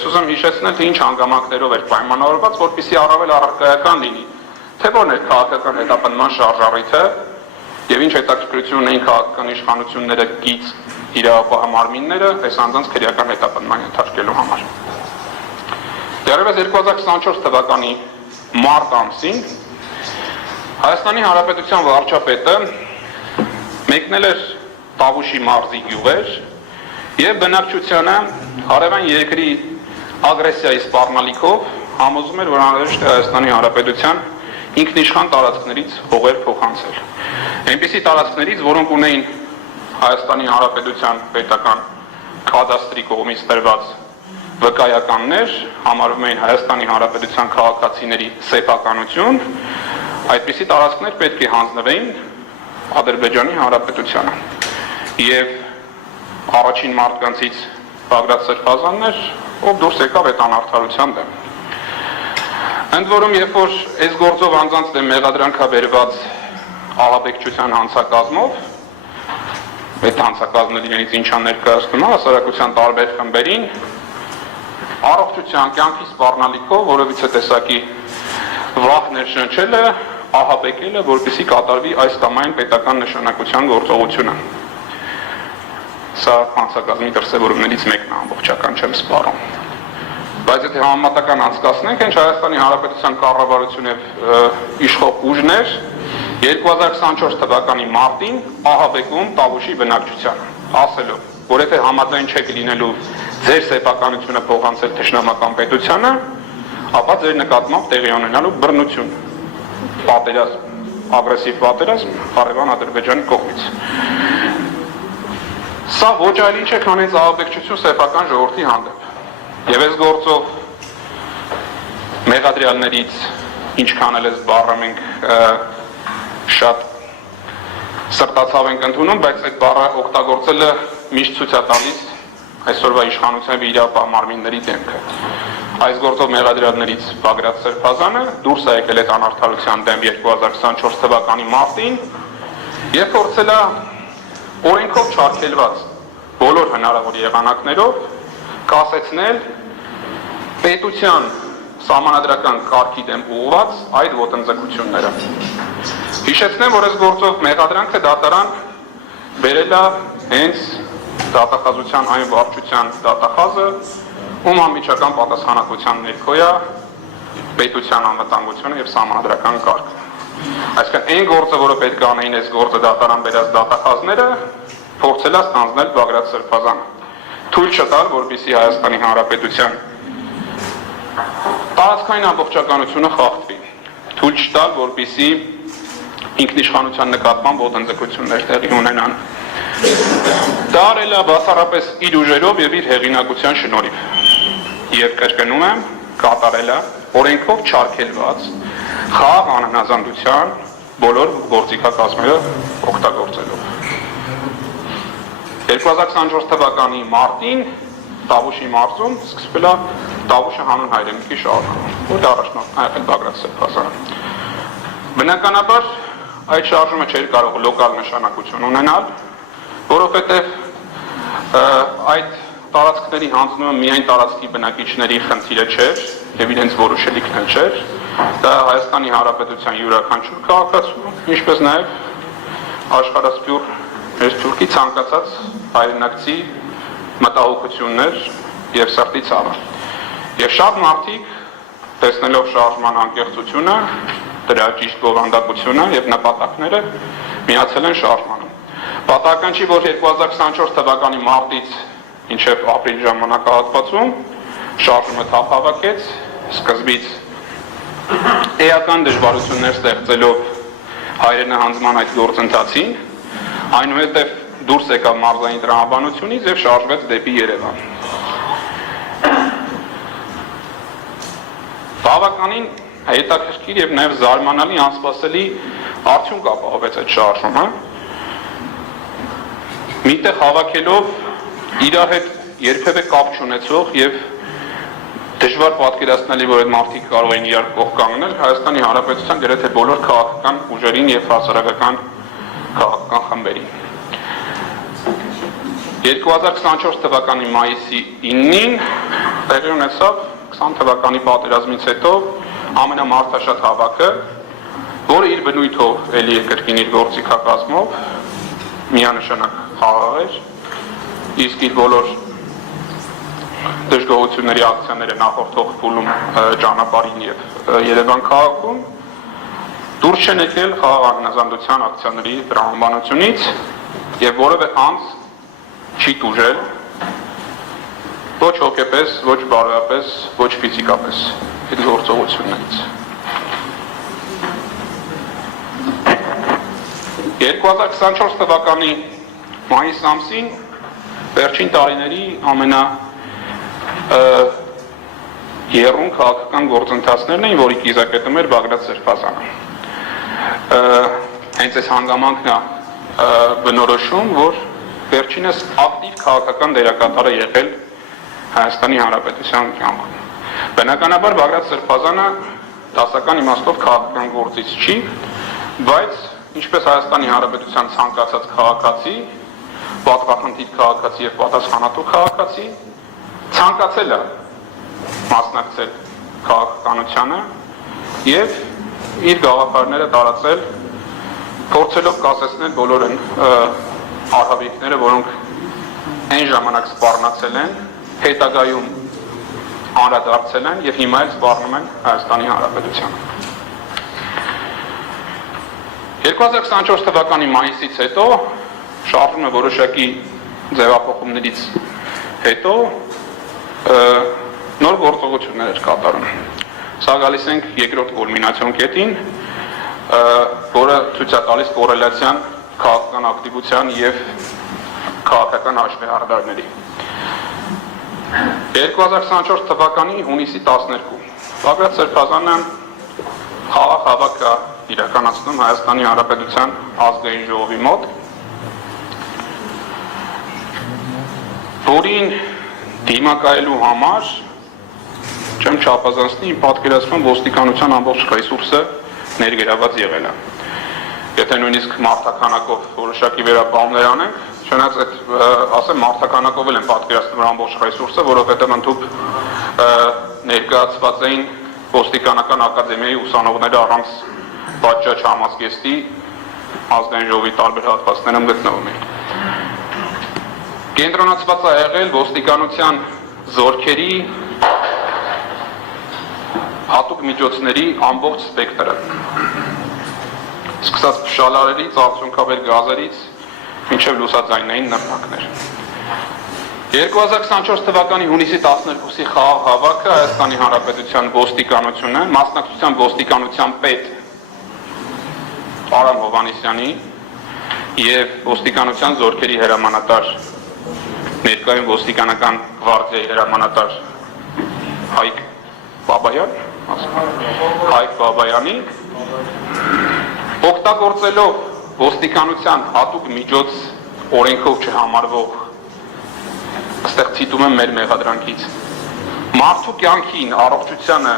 Ես ուզում հիշեցնել, թե ինչ հանգամանքներով էր պայմանավորված, որպեսզի առավել առարկայական լինի, թե որն էր քաղաքական հետապնդման շարժառիթը եւ ինչ հետաքրքրություն ունեին քաղաքական իշխանությունները գից իրավապահ մարմինները այս անձանց քրեական հետապնդման ենթարկելու համար։ Դեռևս 2024 թվականի մարտ ամսին Հայաստանի Հանրապետության վարչապետը մեկնել էր Տավուշի մարզի գյուղեր եւ բնակչությանը հարևան երկրի ագրեսիայի սպառնալիքով համոզում էր, որ անհրաժեշտ է Հայաստանի Հանրապետության ինքնիշխան տարածքներից հողեր փոխանցել։ Այնպիսի տարածքներից, որոնք ունեին Հայաստանի Հանրապետության պետական կադաստրի կողմից տրված վկայականներ, համարվում էին Հայաստանի Հանրապետության քաղաքացիների սեփականություն, այդպիսի տարածքներ պետք է հանձնվեին Ադրբեջանի Հանրապետությանը։ Եվ առաջին մարդկանցից Բագրատ Սրբազանն էր, ով դուրս եկավ այդ անարդարության դեմ։ Ընդ որում, երբ որ այս գործով անձանց դեմ մեղադրանք է բերված ահաբեկչության հանցակազմով, այդ հանցակազմը իրենից ինչ է ներկայացնում, հասարակության տարբեր խմբերին առողջության կյանքի սպառնալիքով որևիցե տեսակի վախ ներշնչելը, ահաբեկելը, որպեսզի կատարվի այս կամ այն պետական նշանակության գործողությունը։ Սա հանցակազմի դրսևորումներից մեկն է, ամբողջական չեմ սպառում։ Բայց եթե համեմատական անցկացնենք, հենց Հայաստանի Հանրապետության կառավարություն եւ իշխող ուժներ 2024 թվականի մարտին ահաբեկում Տավուշի բնակչությանը, ասելով, որ եթե համաձայն չեք լինելու ձեր սեփականությունը փոխանցել թշնամական պետությանը, ապա ձեր նկատմամբ տեղի ունենալու բռնություն, պատերազմ, ագրեսիվ պատերազմ հարևան Ադրբեջանի կողմից։ Սա ոչ այլ ինչ է, քան հենց ահաբեկչություն սեփական ժողովրդի հանդեպ։ Եվ այս գործով մեղադրյալներից ինչքան էլ էս բառը մենք շատ սրտացավ ենք ընդունում, բայց այդ բառը օգտագործելը միշտ ցույց է տալիս այսօրվա իշխանության իրավապահ մարմինների դեմքը։ Այս գործով մեղադրյալներից Բագրատ Սրբազանը դուրս է եկել այդ անարդարության դեմ 2024 թվականի մարտին եւ փորձել է օրենքով չարգելված բոլոր հնարավոր եղանակներով կասեցնել պետության սահմանադրական կարգի դեմ ուղղված այդ ոտնձգությունները։ Հիշեցնեմ, որ այս գործով մեղադրանքը դատարան բերել է հենց դատախազության այն վարչության դատախազը, ում անմիջական պատասխանատվության ներքո է պետության անվտանգությունը եւ սահմանադրական կարգը։ Այսինքն այն գործը, որը պետք է անեին այս գործը դատարան բերած դատախազները, փորձել է ստանձնել Բագրատ Սրբազանը։ Թույլ չտալ, որպեսզի Հայաստանի Հանրապետության տարածքային ամբողջականությունը խախտվի։ Թույլ չտալ, որպեսզի ինքնիշխանության նկատմամբ ոտնձգություններ տեղի ունենան։ Դա արել է բացառապես իր ուժերով եւ իր հեղինակության շնորհիվ։ Եվ կրկնում եմ, կատարել է օրենքով չարգելված խաղաղ անհնազանդության բոլոր գործիքակազմերը օգտագործելով։ 2024 թվականի մարտին Տավուշի մարզում սկսվել է Տավուշը հանուն հայրենիքի շարժումը, որը առաջնորդն է եղել Բագրատ Սրբազանը։ Բնականաբար այդ շարժումը չէր կարող լոկալ նշանակություն ունենալ, որովհետև այդ տարածքների հանձնումը միայն տարածքի բնակիչների խնդիրը չէր եւ իրենց որոշելիքն էլ չէր, դա Հայաստանի Հանրապետության յուրաքանչյուր քաղաքացու, ինչպես նաեւ աշխարհասփյուռ Սփյուռքի ցանկացած հայրենակցի մտահոգություններ եւ սրտի ցավը։ Եվ շատ մարդիկ տեսնելով շարժման անկեղծությունը, դրա ճիշտ բովանդակությունը եւ նպատակները միացել են շարժմանը։ Պատահական չի, որ 2024 թվականի մարտից մինչև ապրիլ ժամանակահատվածում շարժումը թափ հավաքեց, սկզբից էական դժվարություններ ստեղծելով հայրենահանձնման այդ գործընթացին, այնուհետև դուրս եկավ մարզային տրամաբանությունից եւ շարժվեց դեպի Երևան։ Բավականին հետաքրքիր եւ նաեւ զարմանալի անսպասելի արդյունք ապահովեց այդ շարժումը։ Միտեղ հավաքելով իր հետ երբևէ կապ չունեցող եւ դժվար պատկերացնելի, որ այդ մարդիկ կարող են իրար կողք կանգնել Հայաստանի Հանրապետության գրեթե բոլոր քաղաքական ուժերին եւ հասարակական քաղաքական խմբերին։ 2024 թվականի մայիսի 9-ին տեղի ունեցավ 20 թվականի պատերազմից հետո ամենամարդաշատ հավաքը, որը իր բնույթով էլի է կրկին իր գործիքակազմով միանշանակ խաղաղ էր, իսկ իր բոլոր դժգոհությունների ակցիաները նախորդող փուլում ճանապարհին եւ Երևան քաղաքում դուրս չեն եկել խաղաղ անհնազանդության ակցիաների տրամաբանությունից եւ որևէ անձ չի տուժել ոչ հոգեպես, ոչ բարոյապես, ոչ ֆիզիկապես այդ գործողություններից։ 2024 թվականի մայիս ամսին վերջին տարիների եռուն քաղաքական գործընթացներն էին, որի կիզակետում էր Բագրատ Սրբազանը։ Հենց այս հանգամանքն է բնորոշում, որ վերջինս ակտիվ քաղաքական դերակատար է եղել Հայաստանի Հանրապետության կյանքում։ Բնականաբար Բագրատ Սրբազանը դասական իմաստով քաղաքական գործիչ չի, բայց ինչպես Հայաստանի Հանրապետության ցանկացած քաղաքացի, պատվախնդիր քաղաքացի եւ պատասխանատու քաղաքացի, ցանկացել է մասնակցել քաղաքականությանը եւ իր գաղափարները տարածել, փորձելով կասեցնել բոլոր արհավիրքները, որոնք այն ժամանակ սպառնացել են, հետագայում անդրադարձել են եւ հիմա էլ սպառնում են Հայաստանի Հանրապետությանը։ 2024 թվականի մայիսից հետո շարժվում է որոշակի ձևափոխումներից հետո նոր գործողություններ էր կատարում։ Սա գալիս ենք երկրորդ կուլմինացիոն կետին, որը ցույց է տալիս կորելացիան քաղաքական ակտիվության եւ քաղաքական հաշվեհարդարների։ 2024 թվականի հունիսի 12 Բագրատ Սրբազանը խաղաղ հավաք է իրականացնում Հայաստանի Հանրապետության ազգային ժողովի մոտ, որին դիմակայելու համար չեմ չափազանցնի, պատկերացնում ոստիկանության ամբողջ ռեսուրսը ներգրաված եղել է։ Եթե նույնիսկ մարդականակով որոշակի վերապահումներ անենք, չնայած այդ ասեմ մարդականակով էլ են պատկերացնում ամբողջ ռեսուրսը, որովհետև ընդհուպ ներկայացված էին ոստիկանական ակադեմիայի ուսանողները առանց պատճաճ համազգեստի ազգային ժողովի տարբեր հատվածներում գտնվում էին։ Կենտրոնացված է եղել ոստիկանության զորքերի հատուկ միջոցների ամբողջ սպեկտրը, սկսած փշալարերից, արդյունքաբեր գազերից, մինչև լուսաձայնային նռնակներ։ 2024 թվականի հունիսի 12-ի խաղաղ հավաքը Հայաստանի Հանրապետության ոստիկանությունը, մասնակցությամբ ոստիկանության պետ Արամ Հովհաննիսյանի եւ ոստիկանության զորքերի հրամանատար, ներկայում ոստիկանական գվարդիայի հրամանատար Հայկ Բաբայանի օգտագործելով ոստիկանության հատուկ միջոց օրենքով չհամարվող, այստեղ ցիտում եմ մեր մեղադրանքից, մարդու կյանքին, առողջությանը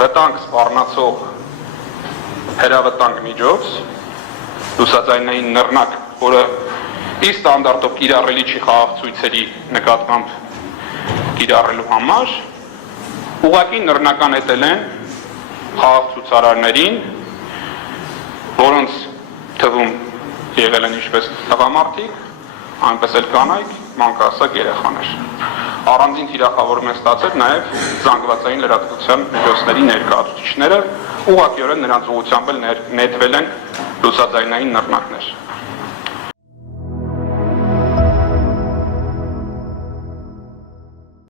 վտանգ սպառնացող հրավտանգ միջոց, լուսաձայնային նռնակ, որը իր ստանդարտով կիրառելի չի խաղաղ ցույցերի նկատմամբ կիրառելու համար, ուղղակի նռնականետել են խաղաղ ցուցարարներին, որոնց թվում եղել են ինչպես տղամարդիկ, այնպես էլ կանայք, մանկահասակ երեխաներ։ Առանձին թիրախավորում են ստացել նաև զանգվածային լրատվության միջոցների ներկայացուցիչները, ուղղակիորեն նրանց ուղղությամբ էլ նետվել են լուսաձայնային նռնակներ։